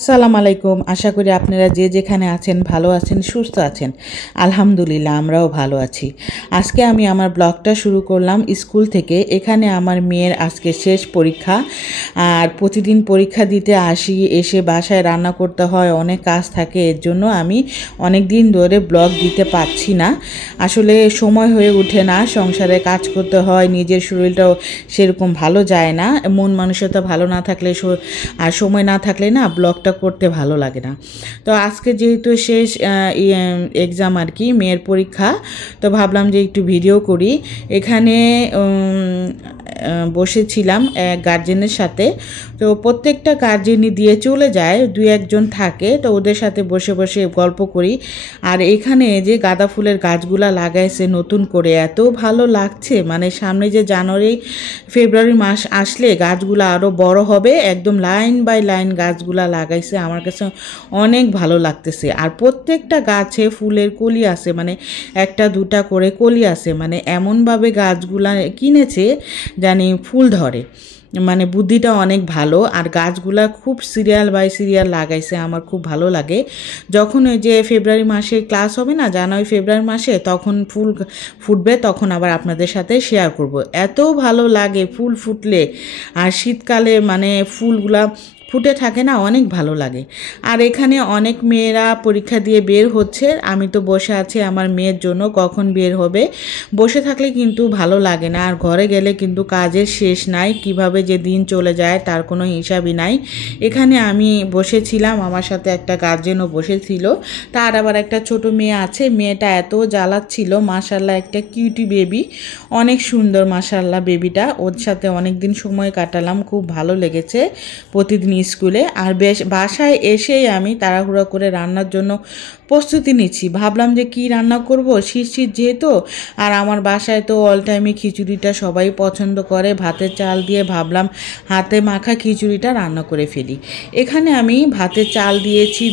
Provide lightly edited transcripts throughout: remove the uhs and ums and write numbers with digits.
আসসালামু আলাইকুম। আশা করি আপনারা যে যেখানে আছেন ভালো আছেন, সুস্থ আছেন। আলহামদুলিল্লাহ আমরাও ভালো আছি। আজকে আমি আমার ব্লগটা শুরু করলাম স্কুল থেকে। এখানে আমার মেয়ের আজকে শেষ পরীক্ষা। আর প্রতিদিন পরীক্ষা দিতে আসি, এসে বাসায় রান্না করতে হয়, অনেক কাজ থাকে। এর জন্য আমি অনেক দিন ধরে ব্লগ দিতে পারছি না। আসলে সময় হয়ে ওঠে না, সংসারে কাজ করতে হয়, নিজের শরীরটাও সেরকম ভালো যায় না। মন মানসিকতা ভালো না থাকলে আর সময় না থাকলে না ব্লগটা করতে ভালো লাগে না। তো আজকে যেহেতু শেষ এক্সাম আর কি, মেয়ের পরীক্ষা, তো ভাবলাম যে একটু ভিডিও করি। এখানে বসেছিলাম গার্জেনের সাথে। তো প্রত্যেকটা গার্জেনই দিয়ে চলে যায়, দুই একজন থাকে, তো ওদের সাথে বসে বসে গল্প করি। আর এখানে যে গাঁদা ফুলের গাছগুলা লাগাইছে নতুন করে, এত ভালো লাগছে। মানে সামনে যে জানুয়ারি ফেব্রুয়ারি মাস আসলে গাছগুলো আরও বড় হবে, একদম লাইন বাই লাইন গাছগুলা লাগাইছে। আমার কাছে অনেক ভালো লাগতেছে। আর প্রত্যেকটা গাছে ফুলের কলি আছে, মানে একটা দুটা করে কলি আছে। মানে এমনভাবে গাছগুলা কিনেছে জানি ফুল ধরে, মানে বুদ্ধিটা অনেক ভালো। আর গাছগুলা খুব সিরিয়াল বাই সিরিয়াল লাগাইছে, আমার খুব ভালো লাগে। যখন ওই যে ফেব্রুয়ারি মাসে ক্লাস হবে না, জানুয়ারি ফেব্রুয়ারি মাসে, তখন ফুল ফুটবে, তখন আবার আপনাদের সাথে শেয়ার করব। এত ভালো লাগে ফুল ফুটলে। আর শীতকালে মানে ফুলগুলা ফুটে থাকে না, অনেক ভালো লাগে। আর এখানে অনেক মেয়েরা পরীক্ষা দিয়ে বের হচ্ছে, আমি তো বসে আছি আমার মেয়ের জন্য, কখন বের হবে। বসে থাকলে কিন্তু ভালো লাগে না, আর ঘরে গেলে কিন্তু কাজের শেষ নাই, কিভাবে যে দিন চলে যায় তার কোনো হিসাবই নাই। এখানে আমি বসেছিলাম, আমার সাথে একটা গার্জেনও বসেছিল, তার আবার একটা ছোট মেয়ে আছে। মেয়েটা এত জ্বালাচ্ছিল, মাশাল্লাহ একটা কিউটি বেবি, অনেক সুন্দর মাশাল্লাহ বেবিটা। ওর সাথে অনেক দিন সময় কাটালাম, খুব ভালো লেগেছে প্রতিদিন স্কুলে। আর বাসায় এসেই আমি তাড়াহুড়ো করে রান্নার জন্য প্রস্তুতি নিচ্ছি। ভাবলাম যে কি রান্না করব, শীত যেহেতু। আর আমার বাসায় তো অল টাইমে খিচুড়িটা সবাই পছন্দ করে, ভাতের চাল দিয়ে। ভাবলাম হাতে মাখা খিচুড়িটা রান্না করে ফেলি। এখানে আমি ভাতের চাল দিয়েছি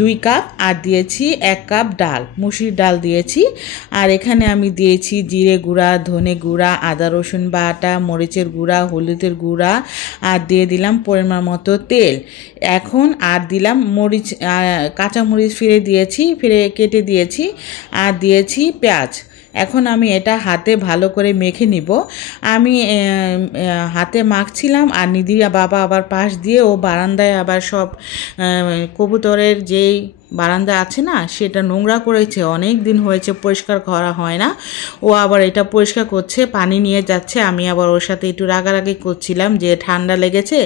দুই কাপ, আর দিয়েছি 1 কাপ ডাল, মুসুরির ডাল দিয়েছি। আর এখানে আমি দিয়েছি জিরে গুঁড়া, ধনে গুঁড়া, আদা রসুন বাটা, মরিচের গুঁড়া, হলুদের গুঁড়া, আর দিয়ে দিলাম পরিমাণ মতো তেল। এখন আর দিলাম কাঁচা মরিচ ফিরে কেটে দিয়েছি, আর দিয়েছি পেঁয়াজ। এখন আমি এটা হাতে ভালো করে মেখে নিব। আমি হাতে মাখছিলাম, আর নিধিয়া বাবা আবার পাশ দিয়ে, ও বারান্দায় আবার সব কবুতরের যেই বারান্দা আছে না, সেটা নোংরা করেছে, অনেক দিন হয়েছে পরিষ্কার করা হয় না। ও আবার এটা পরিষ্কার করছে, পানি নিয়ে যাচ্ছে। আমি আবার ওর সাথে একটু রাগারাগি করছিলাম যে ঠান্ডা লেগেছে,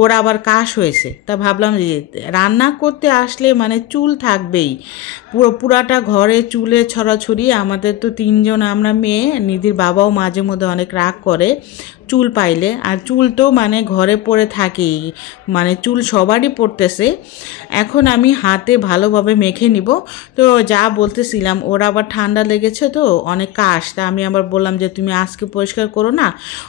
ওর আবার কাশ হয়েছে। তা ভাবলাম যে রান্না করতে আসলে মানে চুল থাকবেই, পুরাটা ঘরে চুলে ছড়াছড়ি। আমাদের তো 3 জন আমরা মেয়ে, নিধির বাবাও মাঝে মধ্যে অনেক রাগ করে চুল পাইলে। আর চুল তো মানে ঘরে পড়ে থাকেই, মানে চুল সবারই পড়তেছে। এখন আমি হাতে ভালোভাবে মেখে নিব। তো যা বলতেছিলাম, ওর আবার ঠান্ডা লেগেছে তো অনেক কাশ। তা আমি আবার বললাম যে তুমি আজকে পরিষ্কার করো না।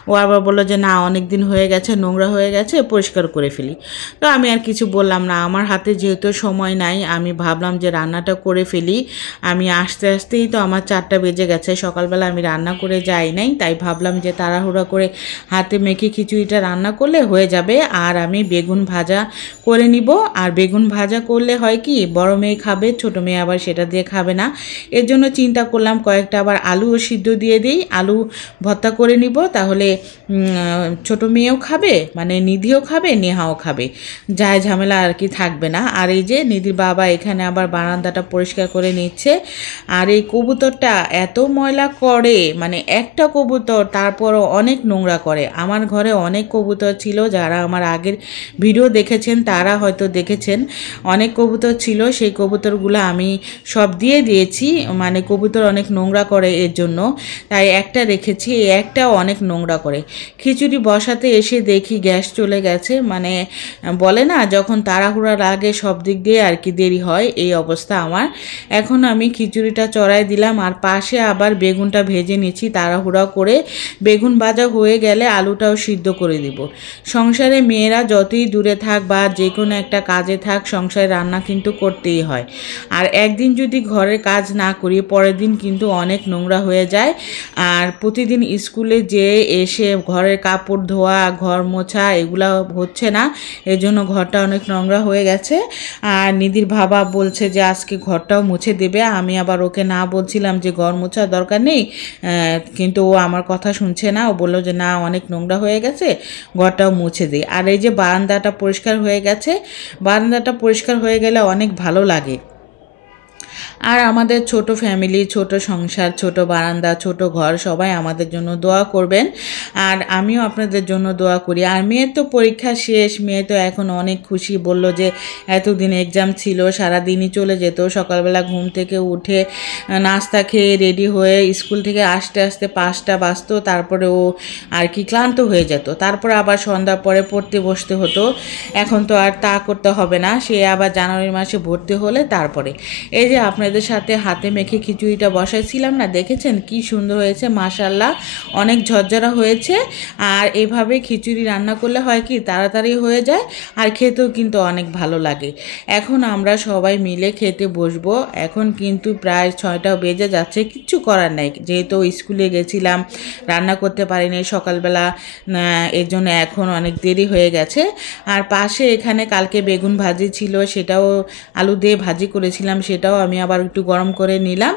ও আবার বললো যে না, অনেক দিন হয়ে গেছে, নোংরা হয়ে গেছে, পরিষ্কার করে ফেলি। তো আমি আর কিছু বললাম না। আমার হাতে যেহেতু সময় নাই, আমি ভাবলাম যে রান্নাটা করে ফেলি। আমি আসতে আসতেই তো আমার 4টা বেজে গেছে। সকালবেলা আমি রান্না করে যাই নাই, তাই ভাবলাম যে তাড়াহুড়া করে হাতে মেখে খিচুড়িটা রান্না করলে হয়ে যাবে। আর আমি বেগুন ভাজা করে নিব। আর বেগুন ভাজা করলে হয় কি, বড় মেয়ে খাবে, ছোট মেয়ে আবার সেটা দিয়ে খাবে না। এর জন্য চিন্তা করলাম কয়েকটা আবার আলুও সিদ্ধ দিয়ে দিই, আলু ভর্তা করে নিব, তাহলে ছোট মেয়েও খাবে, মানে নিধিও খাবে, নেহাও খাবে, যায় ঝামেলা আর কি থাকবে না। আর এই যে নিধির বাবা এখানে আবার বারান্দাটা পরিষ্কার করে নিচ্ছে। আর এই কবুতরটা এত ময়লা করে, মানে একটা কবুতর তারপরও অনেক নোংরা করে। আমার ঘরে অনেক কবুতর ছিল, যারা আমার আগের ভিডিও দেখেছেন তারা হয়তো দেখেছেন। অনেক কবুতর ছিল, সেই কবুতরগুলো আমি সব দিয়ে দিয়েছি। মানে কবুতর অনেক নোংরা করে, এর জন্য তাই একটা রেখেছি। একটাও অনেক নোংরা করে। খিচুড়ি বসাতে এসে দেখি গ্যাস চলে গেছে। মানে বলে না, যখন তাড়াহুড়া লাগে সব দিক দিয়ে আর কি দেরি হয়, এই অবস্থা আমার। এখন আমি খিচুড়িটা চড়াই দিলাম, আর পাশে আবার বেগুনটা ভেজে নিচ্ছি তাড়াহুড়া করে। বেগুন ভাজা হয়ে গেলে আলুটাও সিদ্ধ করে দিব। সংসারে মেয়েরা যতই দূরে থাক বা যে কোনো একটা কাজে থাক, সংসারে রান্না কিন্তু করতেই হয়। আর একদিন যদি ঘরের কাজ না করি পরের দিন কিন্তু অনেক নোংরা হয়ে যায়। আর প্রতিদিন স্কুলে যেয়ে এসে ঘরের কাপড় ধোয়া, ঘর মোছা এগুলো হচ্ছে না, এজন্য ঘরটা অনেক নোংরা হয়ে গেছে। আর নিধির বাবা বলছে যে আজকে ঘরটাও মুছে দেবে। আমি আবার ওকে না বলছিলাম যে ঘর মোছার দরকার নেই, কিন্তু ও আমার কথা শুনছে না। ও বললো যে না, অনেক নোংরা হয়ে গেছে, ঘরটাও মুছে দিই। আর এই যে বারান্দাটা পরিষ্কার হয়ে গেছে, বারান্দাটা পরিষ্কার হয়ে গেলে অনেক ভালো লাগে। আর আমাদের ছোট ফ্যামিলি, ছোট সংসার, ছোট বারান্দা, ছোট ঘর, সবাই আমাদের জন্য দোয়া করবেন। আর আমিও আপনাদের জন্য দোয়া করি। আর মেয়ের তো পরীক্ষা শেষ, মেয়ে তো এখন অনেক খুশি। বলল যে এতদিন এক্সাম ছিল, সারাদিনই চলে যেত। সকালবেলা ঘুম থেকে উঠে নাস্তা খেয়ে রেডি হয়ে স্কুল থেকে আসতে আসতে 5টা বাজতো, তারপরে ও আর কি ক্লান্ত হয়ে যেত। তারপরে আবার সন্ধ্যার পরে পড়তে বসতে হতো। এখন তো আর তা করতে হবে না, সে আবার জানুয়ারি মাসে ভর্তি হলে তারপরে। এই যে আপনাদের সাথে হাতে মেখে খিচুড়িটা বসাইছিলাম না, দেখেছেন কি সুন্দর হয়েছে, মাশাআল্লাহ, অনেক ঝরঝরা হয়েছে। আর এভাবে খিচুড়ি রান্না করলে হয় কি তাড়াতাড়ি হয়ে যায়, আর খেতেও কিন্তু অনেক ভালো লাগে। এখন আমরা সবাই মিলে খেতে বসবো। এখন কিন্তু প্রায় 6টা বেজে যাচ্ছে, কিচ্ছু করার নাই, যেহেতু স্কুলে গেছিলাম, রান্না করতে পারিনি সকালবেলা, এর জন্য এখন অনেক দেরি হয়ে গেছে। আর পাশে এখানে কালকে বেগুন ভাজি ছিল, সেটাও আলু দিয়ে ভাজি করেছিলাম, সেটাও আমি আবার একটু গরম করে নিলাম।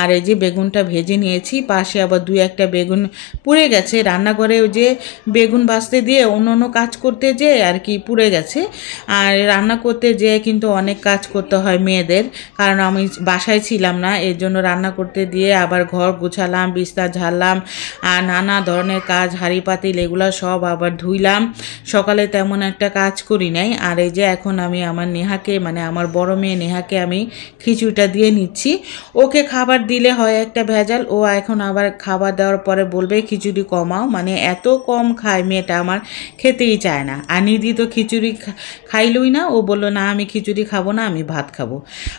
আর এই যে বেগুনটা ভেজে নিয়েছি, পাশে আবার 2-1টা বেগুন পুড়ে গেছে রান্নাঘরে, ওই যে বেগুন ভাজতে দিয়ে অন্য কাজ করতে যেয়ে আর কি পুড়ে গেছে। আর রান্না করতে যেয়ে কিন্তু অনেক কাজ করতে হয় মেয়েদের, কারণ আমি বাসায় ছিলাম না, এর জন্য রান্না করতে দিয়ে আবার ঘর গুছালাম, বিছনা ঝাড়লাম, আর নানা ধরনের কাজ, হাঁড়ি পাতিল এগুলো সব আবার ধুইলাম। সকালে তেমন একটা কাজ করি নাই। আর এই যে এখন আমি আমার নেহাকে, মানে আমার বড় মেয়ে নেহাকে আমি খিচুড়িটা দিয়ে নিচ্ছি। ওকে খাবার দিলে হয় একটা ভেজাল, ও এখন আবার খাবার দেওয়ার পরে বলবে খিচুড়ি কমাও, মানে এত কম খায় মেয়েটা আমার, খেতেই চায় না। আর নিধি তো খিচুড়ি খাইলই না, ও বললো না আমি খিচুড়ি খাবো না, আমি ভাত খাবো।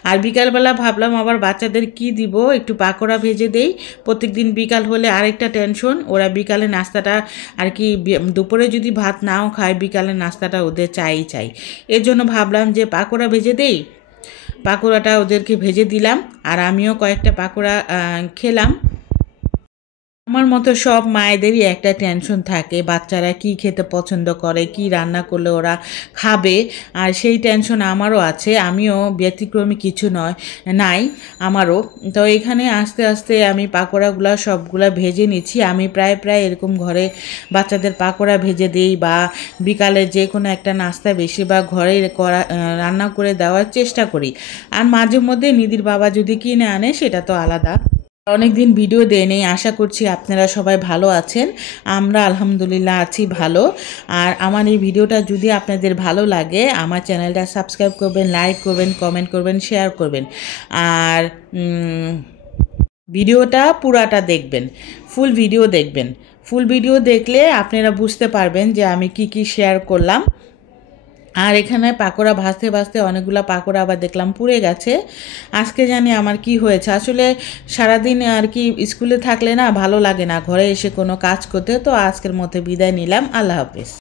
আর বিকালবেলা ভাবলাম আবার বাচ্চাদের কি দিব, একটু পাকোড়া ভেজে দেই। প্রত্যেকদিন বিকাল হলে আরেকটা টেনশন, ওরা বিকালে নাস্তাটা আর কি, দুপুরে যদি ভাত নাও খায় বিকালে নাস্তাটা ওদের চাই। এর জন্য ভাবলাম যে পাকোড়া ভেজে দেই। পাকোড়াটা ওদেরকে ভেজে দিলাম, আর আমিও কয়েকটা পাকোড়া খেলাম। আমার মতো সব মায়েদেরই একটা টেনশন থাকে, বাচ্চারা কি খেতে পছন্দ করে, কি রান্না করলে ওরা খাবে, আর সেই টেনশন আমারও আছে। আমিও ব্যতিক্রমী কিছু নাই আমারও। তো এখানে আস্তে আস্তে আমি পাকোড়াগুলো সবগুলা ভেজে নিচ্ছি। আমি প্রায় এরকম ঘরে বাচ্চাদের পাকোড়া ভেজে দিই, বা বিকালে যে কোনো একটা নাস্তা বেশিরভাগ ঘরে রান্না করে দেওয়ার চেষ্টা করি। আর মাঝে মধ্যে নিধির বাবা যদি কিনে আনে সেটা তো আলাদা। অনেক দিন ভিডিও দেয়নি, আশা করছি আপনারা সবাই ভালো আছেন। আমরা আলহামদুলিল্লাহ আছি ভালো। আর আমার এই ভিডিওটা যদি আপনাদের ভালো লাগে, আমার চ্যানেলটা সাবস্ক্রাইব করবেন, লাইক করবেন, কমেন্ট করবেন, শেয়ার করবেন। আর ভিডিওটা পুরাটা দেখবেন, ফুল ভিডিও দেখবেন। ফুল ভিডিও দেখলে আপনারা বুঝতে পারবেন যে আমি কি শেয়ার করলাম। আর এখানে পাকোড়া ভাজতে অনেকগুলো পাকোড়া আবার দেখলাম পুড়ে গেছে। আজকে জানি আমার কি হয়েছে, আসলে সারাদিন আর কি স্কুলে থাকলে না ভালো লাগে না ঘরে এসে কোনো কাজ করতে। তো আজকের মতো বিদায় নিলাম, আল্লাহ হাফেজ।